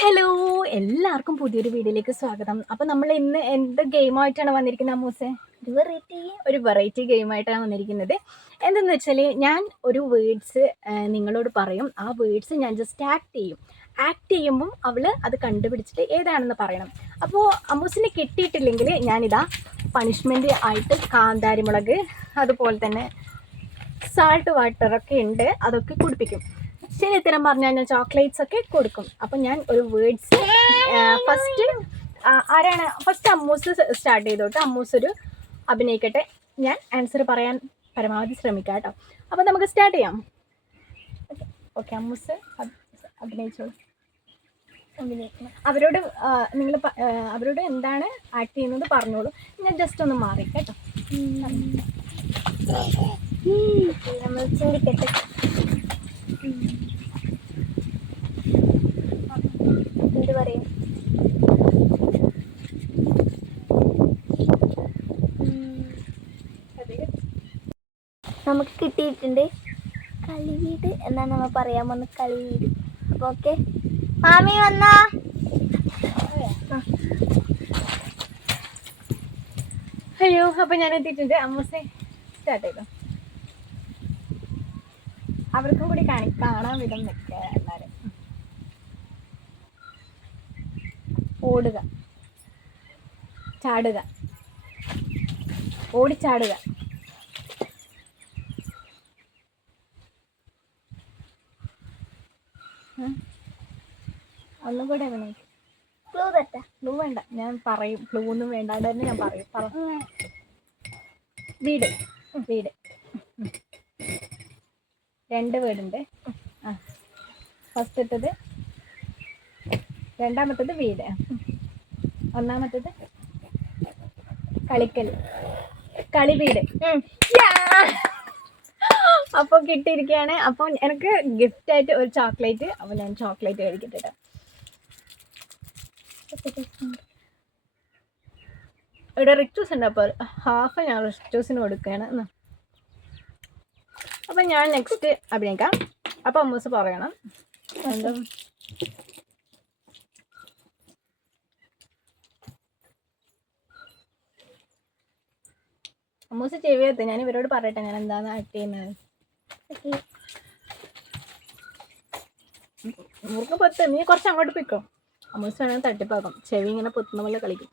Hello എല്ലാവർക്കും പുതിയൊരു വീഡിയോയിലേക്ക് സ്വാഗതം. അപ്പൊ നമ്മൾ ഇന്ന് എന്ത് ഗെയിമായിട്ടാണ് വന്നിരിക്കുന്നത് അമ്മൂസെ? ഒരു വെറൈറ്റി ഒരു വെറൈറ്റി ഗെയിമായിട്ടാണ് വന്നിരിക്കുന്നത്. എന്തെന്ന് വെച്ചാൽ ഞാൻ ഒരു വേർഡ്സ് നിങ്ങളോട് പറയും. ആ വേർഡ്സ് ഞാൻ ജസ്റ്റ് ആക്ട് ചെയ്യും. ആക്ട് ചെയ്യുമ്പം അവൾ അത് കണ്ടുപിടിച്ചിട്ട് ഏതാണെന്ന് പറയണം. അപ്പോൾ അമ്മൂസിനെ കിട്ടിയിട്ടില്ലെങ്കിൽ ഞാനിതാ പണിഷ്മെന്റ് ആയിട്ട് കാന്താരിമുളക് അതുപോലെ തന്നെ സാൾട്ട് വാട്ടറൊക്കെ ഉണ്ട് അതൊക്കെ കുടിപ്പിക്കും. ശരി ഉത്തരം പറഞ്ഞാൽ ഞാൻ ചോക്ലേറ്റ്സ് ഒക്കെ കൊടുക്കും അപ്പം ഞാൻ ഒരു വേർഡ്സ് ഫസ്റ്റ് ആരാണ് ഫസ്റ്റ് അമ്മൂസ് സ്റ്റാർട്ട് ചെയ്തോട്ട് അമ്മൂസ് ഒരു അഭിനയിക്കട്ടെ ഞാൻ ആൻസർ പറയാൻ പരമാവധി ശ്രമിക്കാം കേട്ടോ അപ്പം നമുക്ക് സ്റ്റാർട്ട് ചെയ്യാം ഓക്കെ അമ്മൂസ് അഭ്- അഭിനയിച്ചോളൂ അവരോട് നിങ്ങൾ അവരോട് എന്താണ് ആക്ട് ചെയ്യുന്നത് പറഞ്ഞോളൂ ഞാൻ ജസ്റ്റ് ഒന്ന് മാറി കേട്ടോ നമ്മൾ ചിന്തിക്കട്ടെ നമുക്ക് കിട്ടിയിട്ടുണ്ട്. കളിവീട് എന്നാണ് നമ്മൾ പറയാൻ പോകുന്നത് കളിവീട്. അപ്പോൾ ഓക്കെ. മാമി വന്നാ? ഹലോ അപ്പം ഞാൻ എത്തിയിട്ടുണ്ട്. അമ്മൂസെ സ്റ്റാർട്ട് ചെയ്തോ? അവർക്കും കൂടി കാണി കാണാൻ വിധം എല്ലാവരും. ഓടുക. ചാടുക. ഓടിച്ചാടുക. ഒന്നും കൂടെ ഫ്ലൂ ക്ലൂ വേണ്ട. ഞാൻ പറയും. ഫ്ലൂ ഒന്നും വേണ്ടാണ്ട് തന്നെ ഞാൻ പറയും. പറ. വീട്. വീട്. രണ്ട് വീടുണ്ട്. ആ. ഫസ്റ്റ് ഇട്ടത് രണ്ടാമത്തത് വീട്. ഒന്നാമത്തത് കളിക്കൽ. കളിവീട് അപ്പോൾ കിട്ടിയിരിക്കുകയാണ്. അപ്പോൾ എനിക്ക് ഗിഫ്റ്റ് ആയിട്ട് ഒരു ചോക്ലേറ്റ് അപ്പോൾ ഞാൻ ചോക്ലേറ്റ് കഴിക്കട്ടെ. ഇവിടെ ഇവിടെ ജ്യൂസ് ഉണ്ട്. അപ്പോൾ ഹാഫ് ഞാൻ റിക്ടൂസിന് കൊടുക്കുകയാണ്. അപ്പൊ അപ്പം ഞാൻ നെക്സ്റ്റ് അഭിനയിക്കാം. അപ്പം അമ്മൂസ് പറയണം. എന്താ അമ്മൂസ് ചെവിയത്ത് ഞാൻ ഇവരോട് പറയട്ടെ. ഞാൻ എന്താണ് ആക്ട് ചെയ്യുന്നത്. മുറുക്ക് പൊത്ത്. നീ കുറച്ച് അങ്ങോട്ട് പിക്കോ അമ്മൂസ് വേണമെങ്കിൽ തട്ടിപ്പാക്കും. ചെവി ഇങ്ങനെ പൊത്തുന്ന പോലെ കളിക്കും.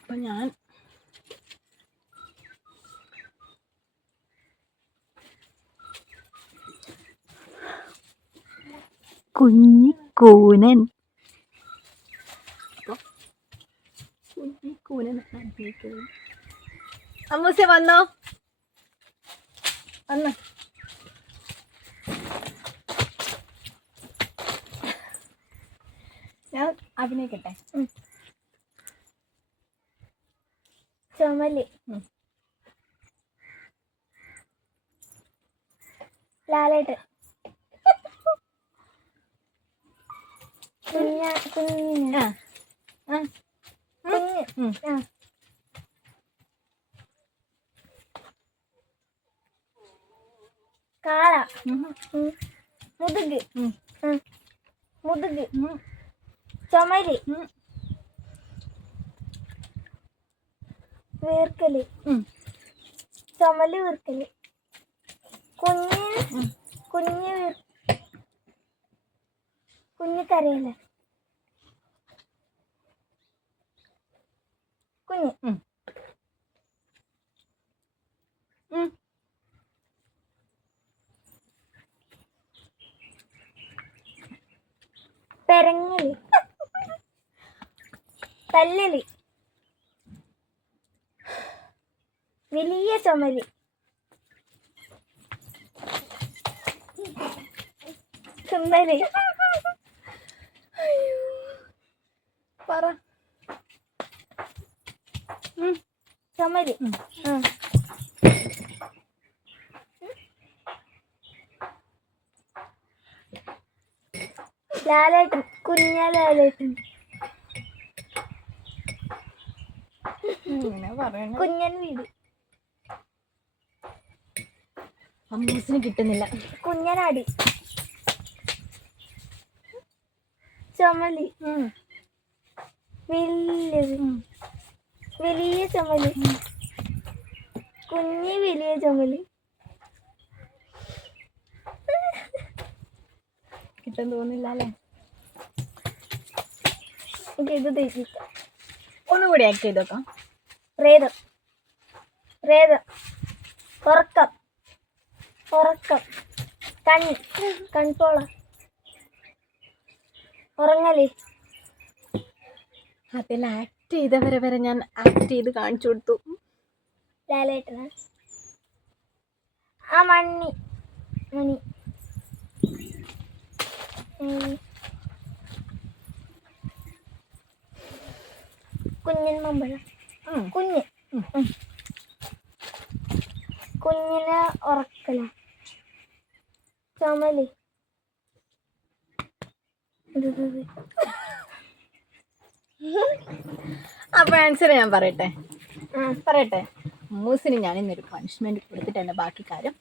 അപ്പം ഞാൻ കുഞ്ഞിക്കൂനൻ. കുഞ്ഞിക്കൂനൻ അമ്മൂസെ വന്നോ? വന്നോ. ഞാൻ അഭിനയിക്കട്ടെ. ചുമൽ. ലാലേട്ട് കുഞ്ഞ കുഞ്ഞ്. ആ ആ കുഞ്ഞ് ഉം. ആ കാള. മുതുക്. മുതുക്. ചുമര്. വീർക്കൽ. ചുമൽ വീർക്കൽ. കുഞ്ഞ് ഉം. കുഞ്ഞ് വീർ കുഞ്ഞ് കരയില്ല കുഞ്ഞ്. പെരങ്ങൽ. തല്ലല്. വലിയ ചുമൽ. ചുമൽ. പറ. ചുമൽ. ലാലേട്ടൻ കുഞ്ഞ ലാലേട്ടൻ. കുഞ്ഞൻ വീട്. അമ്മൂസിന് കിട്ടുന്നില്ല. കുഞ്ഞനാടി. ചുമലി. വലിയത് വലിയ ചുമലി. കുഞ്ഞി വലിയ ചുമലി. കിട്ടാൻ തോന്നില്ല അല്ലേ? ഓക്കെ ഇത് ഒന്നുകൂടി ആക്ട് ചെയ്ത് നോക്കാം. പ്രേതം. പ്രേതം. ഉറക്കം. ഉറക്കം. കണ്ണി കൺപോള ഉറങ്ങലേ. അതിൽ ആക്ട് ചെയ്തവരെ വരെ ഞാൻ ആക്ട് ചെയ്ത് കാണിച്ചു കൊടുത്തു. ലാലേട്ടന? ആ മണ്ണി. മണി. കുഞ്ഞൻ മമ്പഴ. Kunyin. കുഞ്ഞ്. കുഞ്ഞിനെ ഉറക്കല. ചുമലി. അപ്പൊ ആൻസർ ഞാൻ പറയട്ടെ? പറയട്ടെ. മൂസിന് ഞാൻ ഇന്നൊരു പണിഷ്മെന്റ് കൊടുത്തിട്ട് എന്റെ ബാക്കി കാര്യം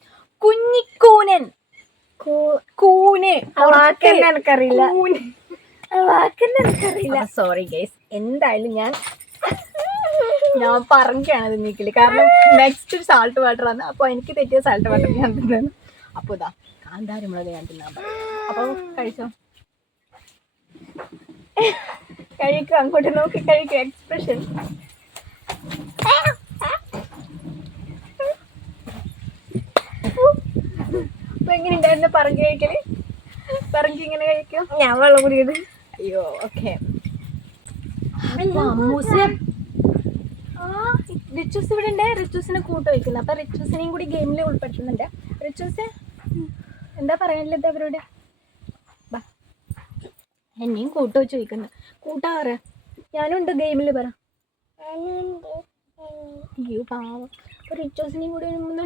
കുഞ്ഞിക്കൂനൻ. കൂന്. എനിക്കറിയില്ല. വാക്കെന്നെ എനിക്കറിയില്ല. സോറി ഗൈസ് എന്തായാലും ഞാൻ ഞാൻ പറഞ്ഞാണ് അത് നീക്കിൽ. കാരണം നെക്സ്റ്റ് സാൾട്ട് വാട്ടർ ആണ്. അപ്പൊ എനിക്ക് തെറ്റിയ സാൾട്ട് വാട്ടർ ഞാൻ തിന്നു അപ്പൊ ഇതാ കാന്താരി മുളക് ഞാൻ തിന്നാൻ അപ്പോൾ അപ്പൊ കഴിച്ചോ? കഴിക്കും അങ്ങോട്ട് നോക്കി കഴിക്കും എക്സ്പ്രഷൻ എങ്ങനെ ഉണ്ടായിരുന്നു പറഞ്ഞു കഴിക്കൽ? പറഞ്ഞു ഇങ്ങനെ കഴിക്കും? ഞാൻ വെള്ളം കുടിയത് അയ്യോ ഓക്കെ റിച്ചൂസ് ഇവിടെ ഉണ്ട്. റിച്ചൂസിനെ കൂട്ട് വയ്ക്കുന്നു അപ്പൊ റിച്ചൂസിനെയും കൂടി ഗെയിമിൽ ഉൾപ്പെടുത്തുന്നുണ്ട്. റിച്ചൂസ് എന്താ പറയാനുള്ളത് അവരോട്? എന്നെയും കൂട്ട് വെച്ച് വയ്ക്കുന്നു കൂട്ടാ പറ. ഞാനും ഉണ്ട് ഗെയിമിൽ പറ. അയ്യോ പാവം. റിച്ചൂസിനെയും കൂടി ഒന്ന്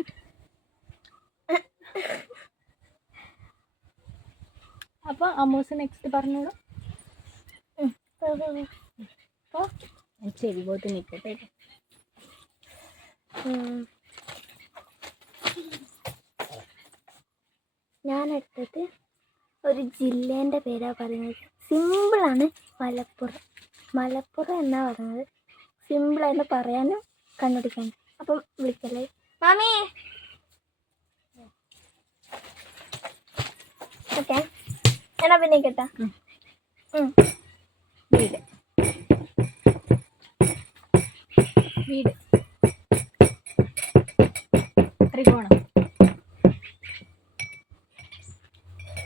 അപ്പൊ അമ്മൂസ് നെക്സ്റ്റ് പറഞ്ഞോളൂ. അപ്പോൾ ചെവി പോയിട്ട് നിൽക്കട്ടെ ഞാൻ എടുത്തത് ഒരു ജില്ലേന്റെ പേരാണ് പറയുന്നത്. സിമ്പിളാണ് മലപ്പുറം. മലപ്പുറം എന്നാ പറയുന്നത്? സിമ്പിളായിട്ട് പറയാനും കണ്ടുപിടിക്കാനും അപ്പം വിളിക്കല്ലേ? മാമി! ഓക്കെ. ഞാൻ അഭിനയിക്കട്ടെ ഉം. ഉം. വീട്. വീട്. ത്രികോണം.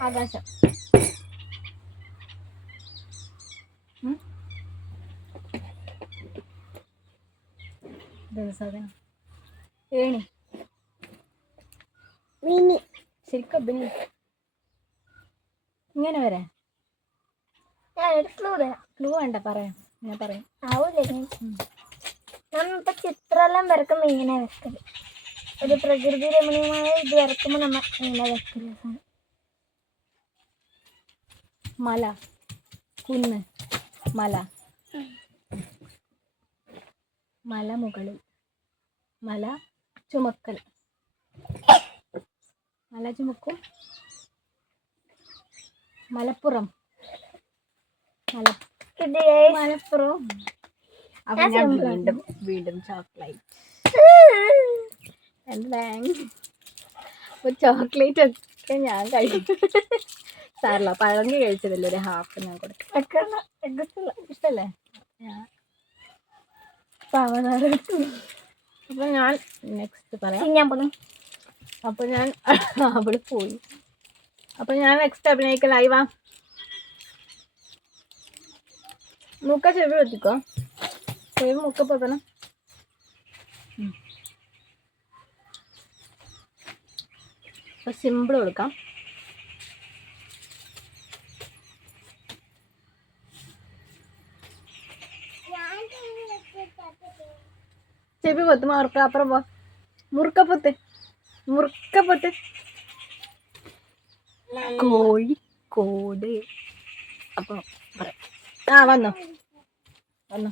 ആകാശം? സാധനം? ഏണി. ശരിക്കും ഇങ്ങനെ വരാൻ. ഞാൻ ക്ലൂ തരാം. ക്ലൂ വേണ്ട പറയാം. ഞാൻ പറയാം. ആവൂലേ നമ്മളിപ്പോൾ ചിത്രമെല്ലാം വരക്കുമ്പോൾ ഇങ്ങനെ വെക്കൽ. ഒരു പ്രകൃതി രമണീയമായ ഇത് വരക്കുമ്പോൾ നമ്മ ഇങ്ങനെ സാധനം. മല. കുന്ന്. മല. മല മുകളിൽ. മല ചുമക്കൽ. മല ചുമക്കും. മലപ്പുറം. മലപ്പുറം. അപ്പൊ ഞാൻ വീണ്ടും വീണ്ടും ചോക്ലേറ്റ് അപ്പൊ ചോക്ലേറ്റ് ഒക്കെ ഞാൻ കഴിച്ചു. സാറില്ല പഴങ്കി കഴിച്ചതല്ലേ ഒരു ഹാഫ് ഞാൻ കൊടുക്കും. ഇഷ്ടല്ലേ? അപ്പൊ ഞാൻ നെക്സ്റ്റ് പറയാം. ഞാൻ അപ്പൊ ഞാൻ അവിടെ പോയി. അപ്പൊ ഞാൻ നെക്സ്റ്റ് അഭിനയിക്കൽ ലൈവാ മൂക്ക ചെവി വെത്തിക്കോ ചെവി മുക്ക പൊത്തണം അപ്പൊ സിമ്പിൾ കൊടുക്കാം. ചെവി പൊത്ത് അവർക്ക് അപ്പുറം പോ. മുറുക്കപ്പൊത്ത് മുറുക്കപ്പൊത്ത് കോഴിക്കോട് അപ്പോൾ ആ വന്നോ. വന്നോ.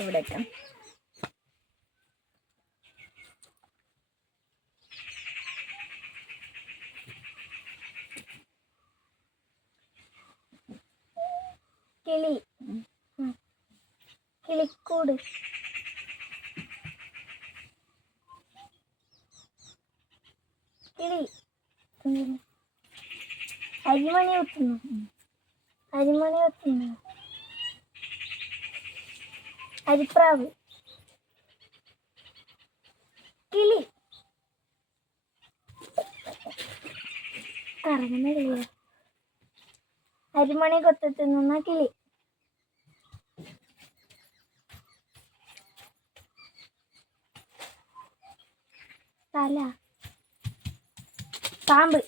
ഇവിടെ കിളി. കിളിക്കൂട്. കിളി അരിമണി കുത്തുന്നു. അരിമണി കുത്തുന്നു. അരിപ്രാവ്. കിളി. കറങ്ങുന്ന കിളിയ അരിമണി കൊത്തുന്ന കിളി. തല. പാമ്പ്.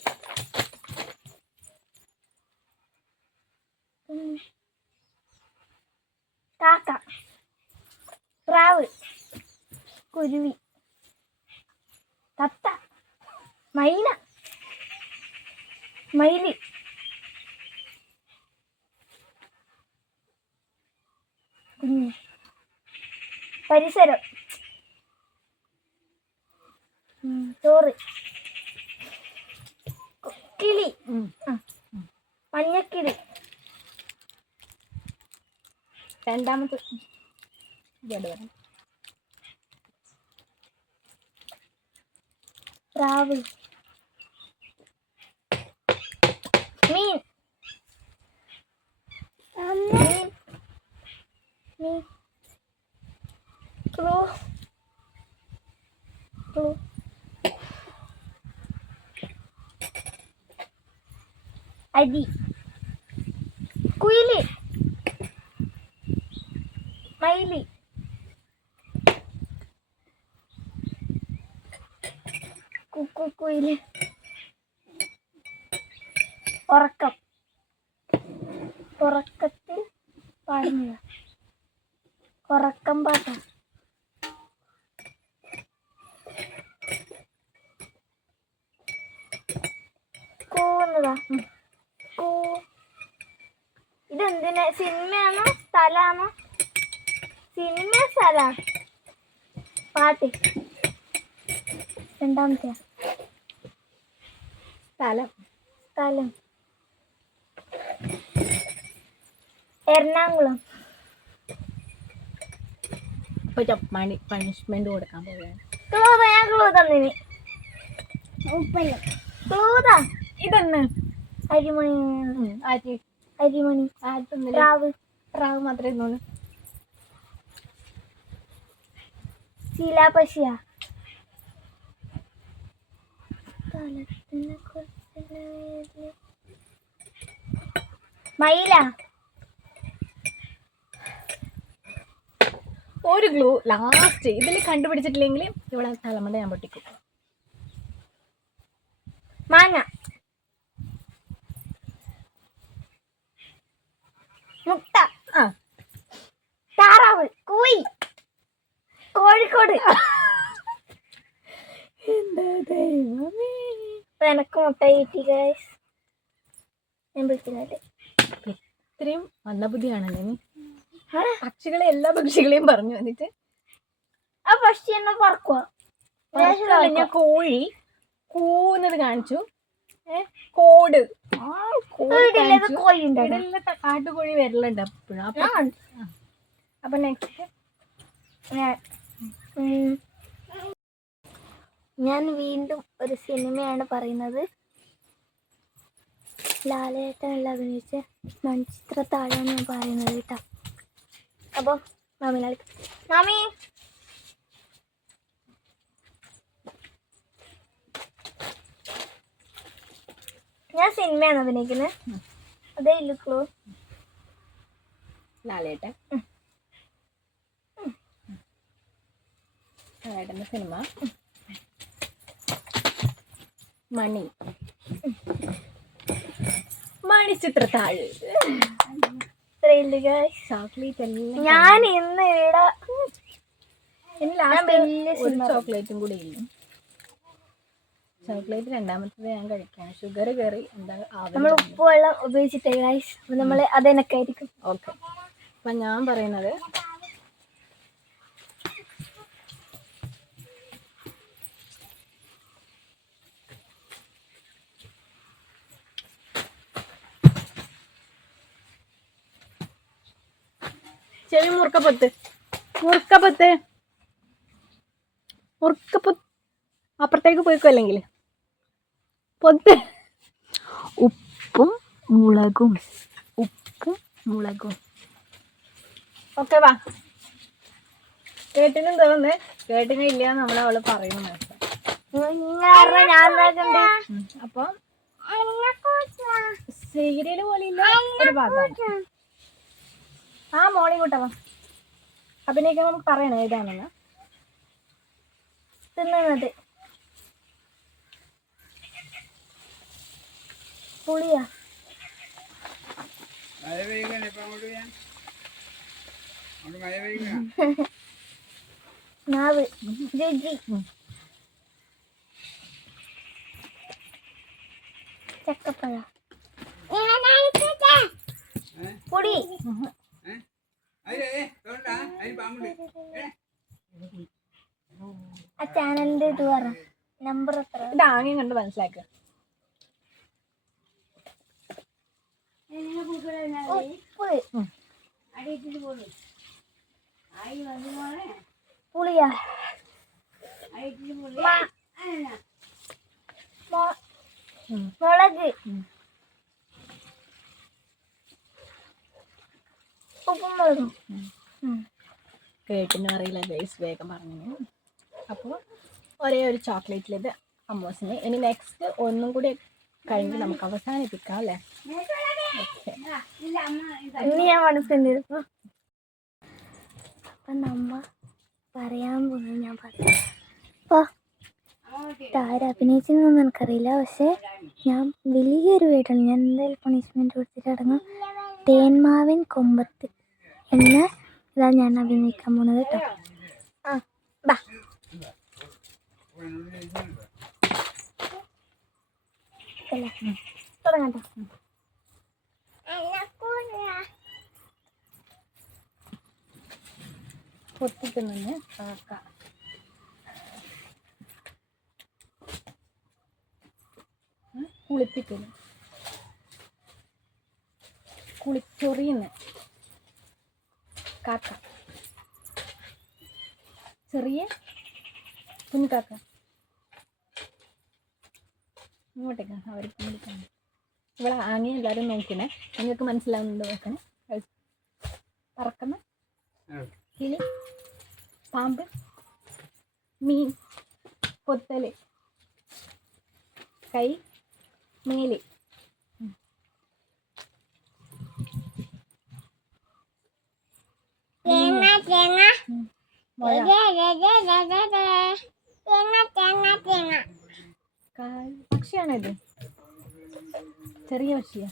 കാക്ക. പ്രാവ്. കുരുവി. തത്ത. മൈന. മയിൽ പരിസരം. ചോറ്. കിളി. മഞ്ഞക്കിളി. രണ്ടാമത്തെ പ്രാവ് മീൻ മീൻ മീൻ ക്ലൂ ക്ലൂ അരി കുയിൽ മയിൽ കുക്കു കുയിൽ ഉറക്കം ഉറക്കത്തിൽ പാടുന്നത് ഉറക്കം പാട്ട കൂന്നതാ കൂ ഇതെന്തിനാ സിനിമയാണോ സ്ഥലമാണോ? സിനിമ സ്ഥലമാണ് പാട്ട്. രണ്ടാമത്തെ. സ്ഥലം. സ്ഥലം. എറണാകുളം. ഇപ്പൊ മണി പണിഷ്മെന്റ് കൊടുക്കാൻ പോവുകയാണ്. ക്ലൂത ഞാൻ ക്ലൂ തന്നിനി. ക്ലൂതാ ഇതെന്ന് അരിമണി. ആറ്റി അരിമണി പ്രാവ്. പ്രാവ് മാത്രമേ തോന്നു ശീലാപശിയ. മയില. ഒരു ഗ്ലൂ ലാസ്റ്റ് ഇതിൽ കണ്ടുപിടിച്ചിട്ടില്ലെങ്കിൽ ഇവിടെ തലമുണ്ട ഞാൻ പൊട്ടിക്കും. മാങ്ങ. മുട്ട. താറാവ് കോഴി. കോഴിക്കോട്. എന്താ ദൈവമേ. ഇപ്പൊ എനക്ക് മുട്ട കിട്ടി ഗൈസ് ഞാൻ ഇത്രയും മന്ദബുദ്ധിയാണല്ലേ നീ? പക്ഷികളെ എല്ലാ പക്ഷികളെയും പറഞ്ഞു വന്നിട്ട് ആ പക്ഷി എന്നെ പറക്കുക ഞാൻ കോഴി കൂന്നത് കാണിച്ചു. കോട്. കാട്ടുകോഴി വരലുണ്ട് അപ്പോഴും അപ്പൊ നെക്സ്റ്റ്. ഞാൻ വീണ്ടും ഒരു സിനിമയാണ് പറയുന്നത്. ലാലേട്ടനല്ല അഭിനയിച്ച മൺചിത്രത്താഴാണ് ഞാൻ പറയുന്നത് കേട്ടോ. അപ്പോൾ മാമിനാൾക്ക് മാമി. ഞാൻ സിനിമയാണ് അഭിനയിക്കുന്നത്? അതേ ഇല്ല ക്ലൂ ലാലേട്ടൻ. ലാലേട്ടന്റെ സിനിമ. മണി. മണിച്ചിത്രത്താഴ് ചിത്രത്താഴ്. ഗൈസ് ചോക്ലേറ്റ് എല്ലാം ഞാൻ ഇന്ന് ഇവിടെ ചോക്ലേറ്റും കൂടി ഇല്ല. ചോക്ലേറ്റ് രണ്ടാമത്തത് ഞാൻ കഴിക്കാം ഷുഗർ കയറി എന്താ നമ്മൾ ഉപ്പ് വെള്ളം ഉപയോഗിച്ചിട്ടേ ഗൈസ് നമ്മൾ അതെനക്കായിരിക്കും ഓക്കെ അപ്പം ഞാൻ പറയുന്നത് ചെവി മുറുക്കപ്പത്ത് മുറുക്കപ്പത്ത് മുറുക്കപ്പൊത്ത് അപ്പുറത്തേക്ക് പോയിക്കോ അല്ലെങ്കിൽ? പൊത്ത് ഉപ്പും മുളകും. ഉപ്പും മുളകും. ഓക്കെ വാ. കേട്ടിനും തോന്നുന്നു കേട്ടിനും ഇല്ല നമ്മളെ അവൾ പറയുന്നു അപ്പം സീരിയൽ പോലെ ഇല്ല ഒരു ഭാഗമാണ്. ആ മോർണിംഗ് കൂട്ടവാ അഭിനയിക്കാൻ നമുക്ക് പറയണം ഏതാണെന്ന് തിന്നുന്നത് പുളിയാ. മഴ പെയ്യുകയാണ് ഇപ്പൊ അങ്ങോട്ട് ഞാൻ അങ്ങോട്ട് മഴ പെയ്യുക നാവ് രുചി ചക്കപ്പഴ. പൊടി അതിലേ തോണ്ടാ അതിന് പാമ്പുണ്ട്. ഏ? ആ ചാനലിന്റെ ഇത് പറ. നമ്പർ എത്ര? ഇത് ആംഗ്യം കണ്ട് മനസ്സിലാക്കുക പുളിയാ. മുളക്. ഉപ്പും മുളകും. കേട്ടിനും അറിയില്ല ഗൈസ് വേഗം പറഞ്ഞു അപ്പോൾ ഒരേ ഒരു ചോക്ലേറ്റിലേത് അമ്മോസിന്. ഇനി നെക്സ്റ്റ് ഒന്നും കൂടി കഴിഞ്ഞ് നമുക്ക് അവസാനിപ്പിക്കാം അല്ലേ? ഇനി ഞാൻ മനസ്സിലായി അപ്പൊ നമ്മ പറയാൻ പോകുന്നത് ഞാൻ പറയാം. അപ്പൊ താര അഭിനയിച്ചെന്നൊന്നും എനിക്കറിയില്ല. പക്ഷെ ഞാൻ വലിയൊരു വീടാണ് ഞാൻ എന്തായാലും പണിഷ്മെന്റ് കൊടുത്തിട്ട് അടങ്ങും. തേന്മാവിൻ കൊമ്പത്ത് എന്ന ഇതാ ഞാൻ അഭിനയിക്കാൻ പോണത് കേട്ടോ ആ ബാ. അല്ലേ പൊട്ടിക്കുന്നെന്ന് കാക്ക കുളിപ്പിക്കുന്നു. കുളിച്ചൊറിയുന്ന. കാക്ക. ചെറിയ കുഞ്ഞു കാക്ക. ഇങ്ങോട്ടേക്ക്. അവർക്ക് വിളിക്കണം ഇവിടെ ആങ്ങി എല്ലാവരും നോക്കണേ നിങ്ങൾക്ക് മനസ്സിലാവുന്നത് നോക്കണേ പറക്കുന്ന കിളി പാമ്പ് മീൻ കൊത്തൽ കൈ മേൽ. പക്ഷിയാണിത് ചെറിയ പക്ഷിയാ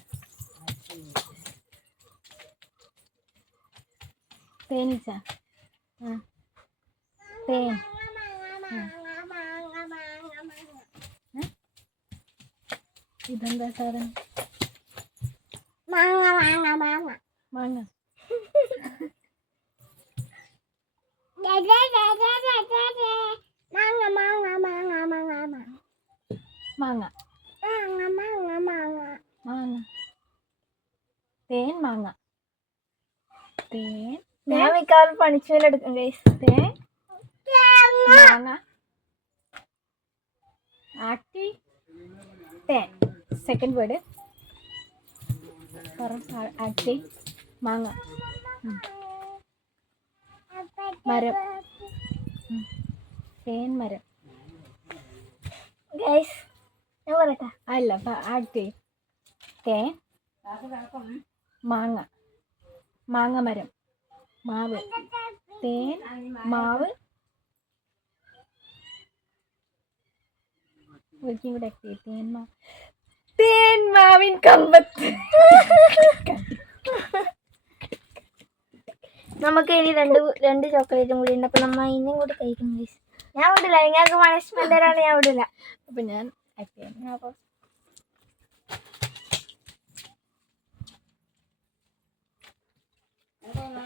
തേനീച്ച ആ തേൻ ഏ? ഇതെന്താ സാധനം മാങ്ങ മാങ്ങ മാങ്ങ തേൻ മാങ്ങ തേൻ ഞാൻ എടുക്കും ഗൈസ് മാങ്ങ ആട്ടി. തേൻ സെക്കൻഡ് വേർഡ് ആട്ടി. മാങ്ങ. മരം. തേൻ മരം. ഗൈസ് ഞാൻ പറയട്ടെ. അല്ല ആട്ടി. തേൻ മാങ്ങ. മാങ്ങ മരം. മാവ്. തേൻ മാവ്. ഒരിക്കലും കൂടെ ആക്ട് ചെയ്യ്. തേൻ മാ തേൻ മാവിൻ കമ്പത്ത്. നമുക്ക് ഇനി രണ്ട് രണ്ട് ചോക്ലേറ്റും കൂടി ഉണ്ട്. അപ്പൊ നമ്മ ഇനിയും കൂടി കഴിക്കും പ്ലീസ് ഞാൻ വിടില്ല. നിങ്ങൾക്ക് പണിഷ്മെന്റ് തരാണ് ഞാൻ വിടില്ല. അപ്പൊ ഞാൻ അപ്പൊ ചക്കരമുത്ത്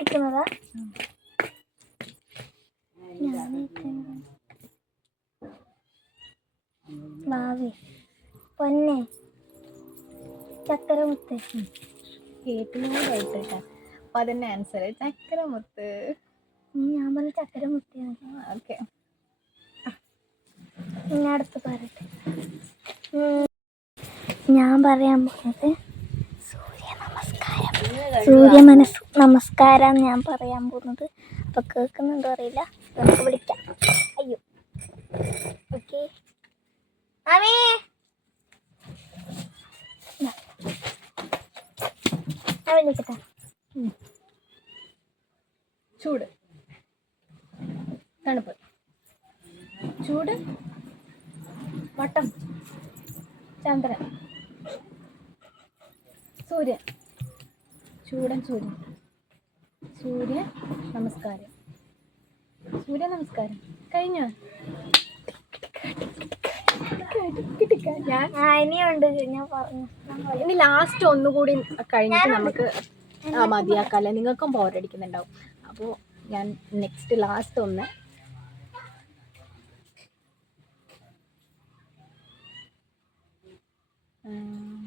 വിളിക്കുന്നതാ? ഭാവി പൊന്നെ. ചക്കരമുത്ത്. കേട്ടിനോടായിട്ട് കേട്ടോ അപ്പൊ അതിന്റെ ആൻസർ ചക്കരമുത്ത്. ഞാൻ പറഞ്ഞ ചക്കരമുത്തിയാണ് ഓക്കെ ഞാൻ അടുത്ത് പറയട്ടെ. ഞാൻ പറയാൻ പോകുന്നത് സൂര്യ മനസ് നമസ്കാരം ഞാൻ പറയാൻ പോകുന്നത്. അപ്പൊ കേൾക്കുന്നുണ്ടോ അറിയില്ല. നമുക്ക് വിളിക്കാം. അയ്യോ. ഓക്കെ. ചൂട്. തണുപ്പ് ചൂട്. വട്ടം. ചന്ദ്രൻ. സൂര്യൻ. ചൂടൻ സൂര്യൻ. സൂര്യ നമസ്കാരം. സൂര്യ നമസ്കാരം. കഴിഞ്ഞോ. ഇനി ലാസ്റ്റ് ഒന്നുകൂടി കഴിഞ്ഞിട്ട് നമുക്ക് മതിയാക്കാല്ലേ? നിങ്ങൾക്കും ബോറടിക്കുന്നുണ്ടാവും അപ്പോൾ ഞാൻ നെക്സ്റ്റ് ലാസ്റ്റ് ഒന്ന് ഉം.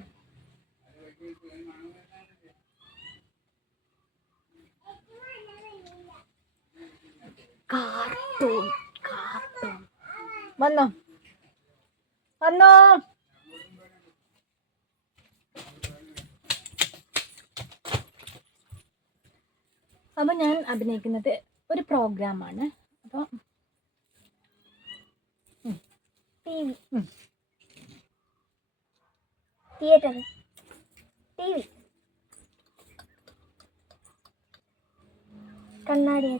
കാർട്ടൂൺ കാർട്ടൂൺ വന്നോ. വന്നോ. അപ്പോൾ ഞാൻ അഭിനയിക്കുന്നത് ഒരു പ്രോഗ്രാമാണ് അപ്പോൾ T V. Theatre T V കണ്ണാടി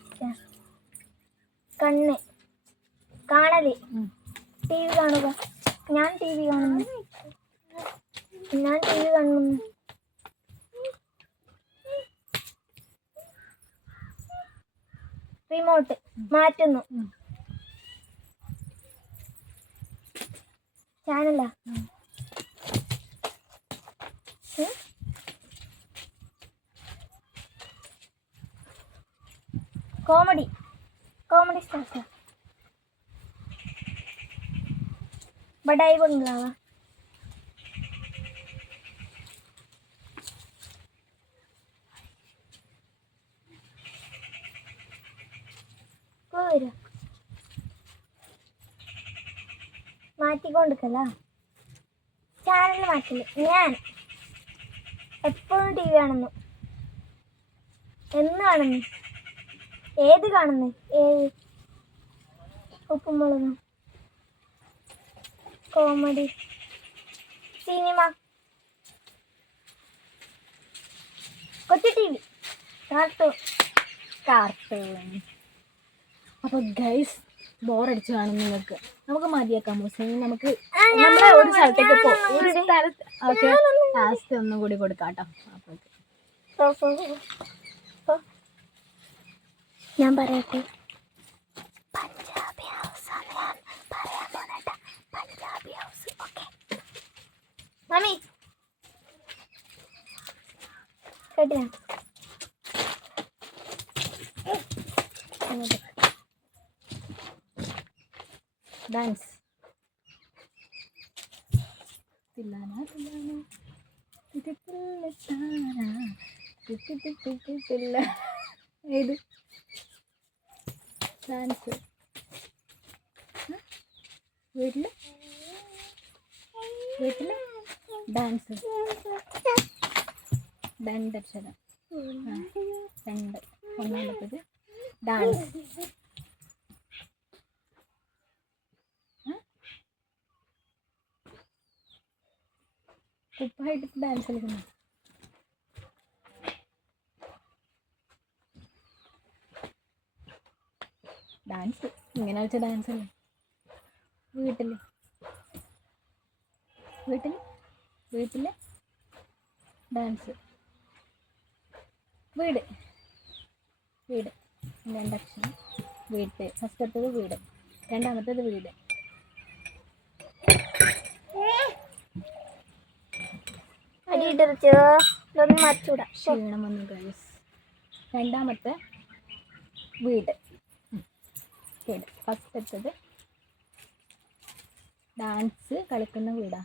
കണ്ണ്. കാണൽ. ടി വി കാണുക ഞാൻ ടി വി കാണുന്നു. ഞാൻ ടി വി കാണുന്നു. റിമോട്ട് മാറ്റുന്നു. ചാനല. ചാനലാ കോമഡി. കോമഡി സ്റ്റാർട്ടാ. ബംഗ്ലാവ വരൂ മാറ്റിക്കൊണ്ടിരിക്കല്ല ചാനൽ മാറ്റില്ല ഞാൻ എപ്പോഴും ടി വി കാണുന്നു. എന്ന് കാണുന്നു? ഏത് കാണുന്നു? ഏത്? ഉപ്പും മുളകും. Comedy. Cinema. Kochu T V. Cartoon. Cartoon. അപ്പോൾ ഗൈസ് ബോറടിച്ച് കാണും നിങ്ങൾക്ക്. നമുക്ക് മതിയാക്കാം മുസ്ലിം നമുക്ക് ഒരു സ്ഥലത്തേക്ക് പോ. ഒരു സ്ഥലത്ത് ഓക്കെ. ലാസ്റ്റ് ഒന്നും കൂടി കൊടുക്കാട്ടോ അപ്പോൾ ഞാൻ പറയട്ടെ പഞ്ചാബി ഹൗസ് ആണ് ഞാൻ പറയാൻ പോണേട്ടാ പഞ്ചാബി ഹൗസ് ഓക്കെ മമ്മി. കേട്ടില്ല ഡാൻസ് തില്ലാന തില്ലാന തിത്തിത്തിത്തിത്തില്ല ഏത് ഡാൻസ് വീട്ടിൽ വീട്ടിൽ ഡാൻസ് രണ്ടക്ഷരം ആ, രണ്ട്. ഒന്നാമത്തത് ഡാൻസ് കുപ്പായിട്ട് ഡാൻസ് കളിക്കുന്നു. ഡാൻസ് ഇങ്ങനെ വെച്ച ഡാൻസ് അല്ലേ? വീട്ടിൽ. വീട്ടിൽ? വീട്ടിൽ ഡാൻസ് വീട്. വീട്. രണ്ടക്ഷരം വീട്ട് ഫസ്റ്റത്തത് വീട്. രണ്ടാമത്തേത് വീട്. അടിയിട്ടറിച്ചോ ഇതൊന്നും മറച്ചൂടാ ക്ഷീണം വന്നു ഗൈസ് രണ്ടാമത്തെ വീട്. വീട്. ഫസ്റ്റത്തത് ഡാൻസ് കളിക്കുന്ന വീടാ.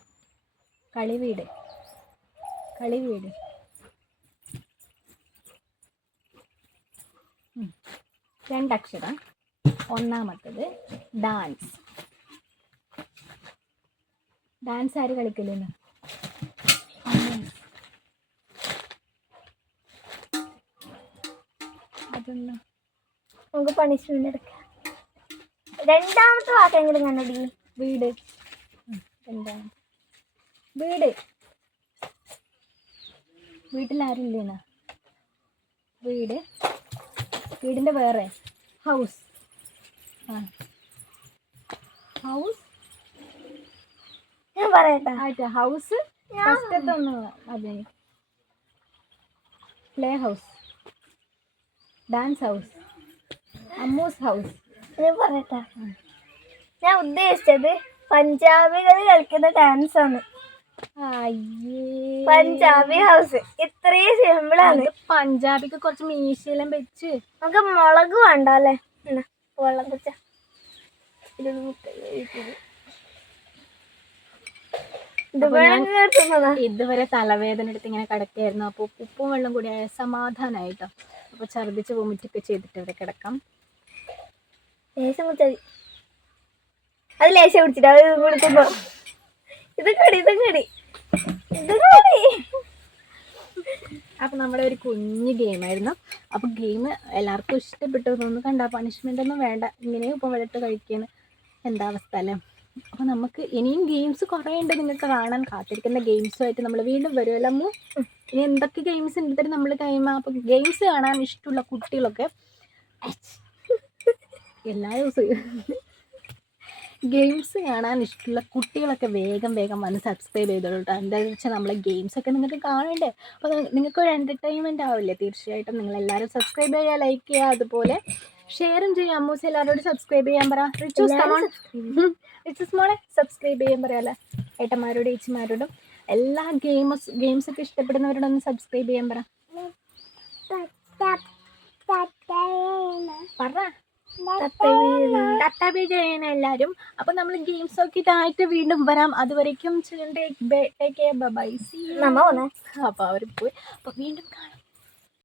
കളി വീട് കളി വീട് രണ്ടക്ഷരം. ഒന്നാമത്തത് ഡാൻസ്. ഡാൻസ് ആര് കളിക്കലെന്ന്? അതൊന്നും നമുക്ക് പണിഷ്മെന്റ് എടുക്കാം. രണ്ടാമത്തെ വാക്കെങ്കിലും കണ്ടടി വീട്. എന്താണ്? വീട്. വീട്ടിൽ ആരുമില്ലേന വീട്. വീടിന്റെ വേറെ. ഹൗസ്. ആ. ഹൗസ്? ഞാൻ പറയട്ടെ. ആയിട്ട് ഹൗസ്? ഫസ്റ്റത്തെ ഒന്ന് അതെ play house. Dance house. Ammus house. ഞാൻ പറയട്ടെ. ഞാൻ ഉദ്ദേശിച്ചത് പഞ്ചാബികൾ കളിക്കുന്ന ഡാൻസാണ്. പഞ്ചാബി ഹൗസ് ഇത്രയും സിമ്പിൾ ആണ്. പഞ്ചാബിക്ക് കുറച്ച് മീശയെല്ലാം വെച്ച്. നമുക്ക് മുളക് വേണ്ട അല്ലേ വെള്ളം കുച്ച ഇതുവരെ തലവേദന എടുത്ത് ഇങ്ങനെ കിടക്കായിരുന്നു അപ്പോൾ ഉപ്പും വെള്ളം കൂടി ആയ സമാധാനമായിട്ടോ അപ്പോൾ ഛർദിച്ച് വൊമിറ്റൊക്കെ ചെയ്തിട്ട് ഇവിടെ കിടക്കാം. ലേശം. അത് ലേശം കുടിച്ചിട്ട് അത് ഇത് കടി ഇത് കടി. അപ്പോൾ നമ്മുടെ ഒരു കുഞ്ഞ് ഗെയിമായിരുന്നു അപ്പൊ ഗെയിം എല്ലാവർക്കും ഇഷ്ടപ്പെട്ടു തോന്നുന്നു. കണ്ട പണിഷ്മെന്റ് ഒന്നും വേണ്ട. ഇങ്ങനെ ഉപ്പ വെള്ളത്ത് കഴിക്കാൻ എന്താ അവസ്ഥ അല്ലേ? അപ്പൊ നമുക്ക് ഇനിയും ഗെയിംസ് കുറേ ഉണ്ട് നിങ്ങൾക്ക് കാണാൻ. കാത്തിരിക്കുന്ന ഗെയിംസുമായിട്ട് നമ്മൾ വീണ്ടും വരുമല്ലോ അമ്മു? ഇനി എന്തൊക്കെ ഗെയിംസ് ഉണ്ട്? നമ്മൾ ഗെയിം അപ്പൊ ഗെയിംസ് കാണാൻ ഇഷ്ടമുള്ള കുട്ടികളൊക്കെ എല്ലാ ദിവസവും ഗെയിംസ് കാണാൻ ഇഷ്ടമുള്ള കുട്ടികളൊക്കെ വേഗം വേഗം വന്ന് സബ്സ്ക്രൈബ് ചെയ്തോളൂ കേട്ടോ എന്താണെന്ന് വെച്ചാൽ നമ്മളെ ഗെയിംസൊക്കെ നിങ്ങൾക്ക് കാണണ്ടേ? അപ്പോൾ നിങ്ങൾക്കൊരു എന്റർടൈൻമെന്റ് ആവില്ലേ? തീർച്ചയായിട്ടും നിങ്ങളെല്ലാവരും സബ്സ്ക്രൈബ് ചെയ്യുക ലൈക്ക് ചെയ്യുക അതുപോലെ ഷെയറും ചെയ്യുക അമ്മൂസ് എല്ലാവരോടും സബ്സ്ക്രൈബ് ചെയ്യാൻ പറ. റിച്ചൂസ് കമോൺ റിച്ചൂസ് മോളെ സബ്സ്ക്രൈബ് ചെയ്യാൻ പറയാല്ലേ ഏട്ടന്മാരോടും ഏച്ചിമാരോടും. എല്ലാ ഗെയിംസ് ഗെയിംസ് ഒക്കെ ഇഷ്ടപ്പെടുന്നവരോടൊന്ന് സബ്സ്ക്രൈബ് ചെയ്യാൻ പറ. പറ. തട്ടാബി ചെയ്യണ എല്ലാവരും അപ്പൊ നമ്മൾ ഗെയിംസ് ഒക്കെ ഇതായിട്ട് വീണ്ടും വരാം. അതുവരേക്കും ടേക്ക് കെയർ ബൈ സി നമ്മ പോന്നെ അപ്പൊ അവർ പോയി. അപ്പൊ വീണ്ടും കാണാം.